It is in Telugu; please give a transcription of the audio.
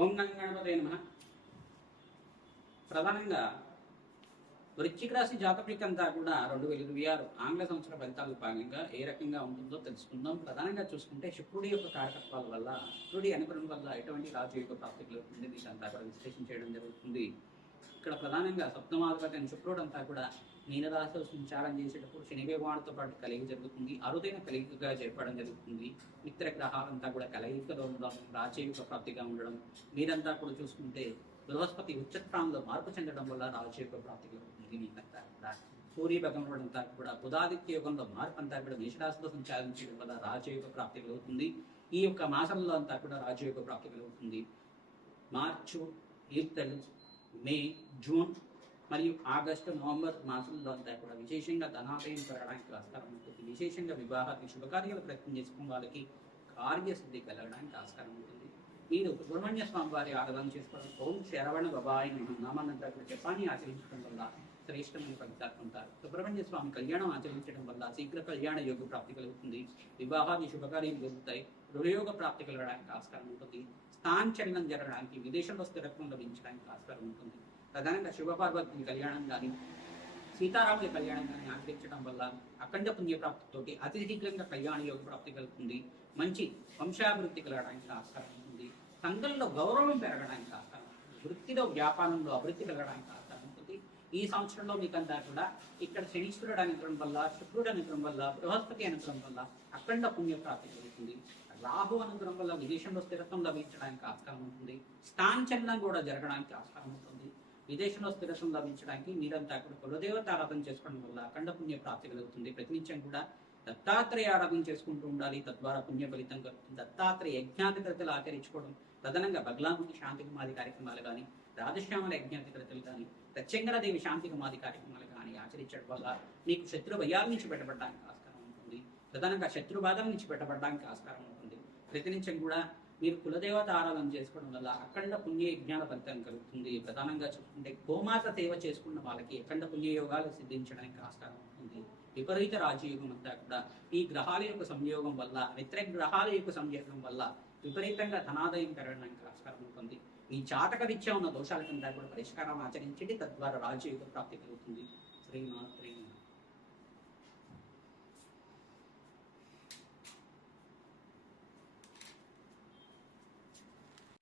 ఓం గణపతే నమః. ప్రధానంగా వృశ్చిక రాశి జాతకులకంతా కూడా 2026 ఆంగ్ల సంవత్సర ఫలితాల భాగంగా ఏ రకంగా ఉంటుందో తెలుసుకుందాం. ప్రధానంగా చూసుకుంటే శుక్రుడి యొక్క కారకత్వాల వల్ల, శుక్రుడి అనుగ్రహం వల్ల ఎటువంటి రాజయోగ ప్రాప్తి కలుగుతుంది, దీంతా కూడా విశ్లేషణ చేయడం జరుగుతుంది. ఇక్కడ ప్రధానంగా సప్తమాధిపతి అయిన శుక్రుడు అంతా కూడా మీనరాశిలో సంచారం చేసేటప్పుడు శని భగవానుడితో పాటు కలిగి జరుగుతుంది. అరుదైన కలిగికగా చేపడం జరుగుతుంది. మిత్ర గ్రహాలంతా కూడా కలయికలో ఉండడం, రాజయోగ ప్రాప్తిగా ఉండడం. మీరంతా కూడా చూసుకుంటే బృహస్పతి ఉచ్చస్థానంలో మార్పు చెందడం వల్ల రాజయోగ ప్రాప్తి కలుగుతుంది. మీకంతా కూడా సూర్య భగవానుడు అంతా కూడా బుధాదిత్య యోగంలో మార్పు అంతా కూడా మేషరాశిలో సంచారం చేయడం వల్ల రాజయోగ ప్రాప్తి కలుగుతుంది. ఈ యొక్క మాసంలో అంతా కూడా రాజయోగ ప్రాప్తి కలుగుతుంది. మార్చు, ఏప్రిల్, మే, జూన్ మరియు ఆగస్టు, నవంబర్ మాసంలో అంతా కూడా విశేషంగా ధనాదాయం పెరగడానికి ఆస్కారం ఉంటుంది. విశేషంగా వివాహానికి శుభకార్యాలు ప్రయత్నం చేసుకున్న వాళ్ళకి కార్యసిద్ధి కలగడానికి ఆస్కారం ఉంటుంది. మీరు సుబ్రహ్మణ్య స్వామి వారి ఆరాధన చేసుకోవడం, ఓం శరవణ బాబాయ్ నామానంతా కూడా జపాన్ని ఆచరించడం వల్ల శ్రేష్టమైన ఫలితాలు ఉంటారు. సుబ్రహ్మణ్య స్వామి కళ్యాణం ఆచరించడం వల్ల శీఘ్ర కళ్యాణ యోగ ప్రాప్తి కలుగుతుంది. వివాహాది శుభకార్యాలు జరుగుతాయి. గృహయోగ ప్రాప్తి కలగడానికి ఆస్కారం ఉంటుంది. స్థానచలనం జరగడానికి, విదేశంలో స్థిరత్వం లభించడానికి ఆస్కారం ఉంటుంది. ప్రధానంగా శుభపార్వతి కళ్యాణం కానీ, సీతారాముల కళ్యాణం కానీ ఆచరించడం వల్ల అఖండ పుణ్యప్రాప్తితోటి అతి శీఘ్రంగా కళ్యాణ యోగ ప్రాప్తి కలుగుతుంది. మంచి వంశాభివృద్ధి కలగడానికి ఆస్కారం ఉంటుంది. సంఘంలో గౌరవం పెరగడానికి ఆస్కారం ఉంటుంది. వృత్తిలో, వ్యాపారంలో అభివృద్ధి కలగడానికి ఆస్కారం ఉంటుంది. ఈ సంవత్సరంలో మీకంతా కూడా ఇక్కడ శనీశ్వరుడు అనుగ్రహం వల్ల, శుక్రుడు అనుగ్రహం వల్ల, బృహస్పతి అనుగ్రహం వల్ల అఖండ పుణ్యప్రాప్తి కలుగుతుంది. రాహు అనుగ్రహం వల్ల విదేశంలో స్థిరత్వం లభించడానికి ఆస్కారం ఉంటుంది. స్థానచలనం కూడా జరగడానికి ఆస్కారం ఉంటుంది. విదేశంలో స్థిరత్వం లభించడానికి మీరంతా కూడా కులదేవత ఆరాధన చేసుకోవడం వల్ల అఖండ పుణ్య ప్రాప్తి కలుగుతుంది. ప్రతినిత్యం కూడా దత్తాత్రేయ ఆరాధన చేసుకుంటూ ఉండాలి, తద్వారా పుణ్య ఫలితం కలుగుతుంది. దత్తాత్రేయ యజ్ఞాధికృతులు ఆచరించుకోవడం, ప్రధానంగా బగ్లాముఖి శాంతి కుమారి కార్యక్రమాలు కానీ, రాజశ్యామల యజ్ఞాధికృతులు కానీ, ప్రత్యంగరదేవి శాంతి కుమారి కార్యక్రమాలు కానీ ఆచరించడం వల్ల మీకు శత్రు భయాల నుంచి పెట్టబడడానికి ఆస్కారం ఉంటుంది. ప్రధానంగా శత్రు బాధల నుంచి పెట్టబడడానికి ఆస్కారం ఉంటుంది. ప్రతినిత్యం కూడా మీరు కులదేవత ఆరాధన చేసుకోవడం వల్ల అఖండ పుణ్య యజ్ఞాల ఫలితం కలుగుతుంది. ప్రధానంగా చూసుకుంటే గోమాత సేవ చేసుకున్న వాళ్ళకి అఖండ పుణ్యయోగాలు సిద్ధించడానికి ఆస్కారం ఉంటుంది. విపరీత రాజయోగం అంతా కూడా ఈ గ్రహాల యొక్క సంయోగం వల్ల, మిత్ర గ్రహాల యొక్క సంయోగం వల్ల విపరీతంగా ధనాదాయం పెరగడానికి ఆస్కారం ఉంటుంది. ఈ జాతక రీత్యా ఉన్న దోషాలకంతా కూడా పరిష్కారం ఆచరించండి, తద్వారా రాజయోగ ప్రాప్తి కలుగుతుంది. శ్రీమాత్రే.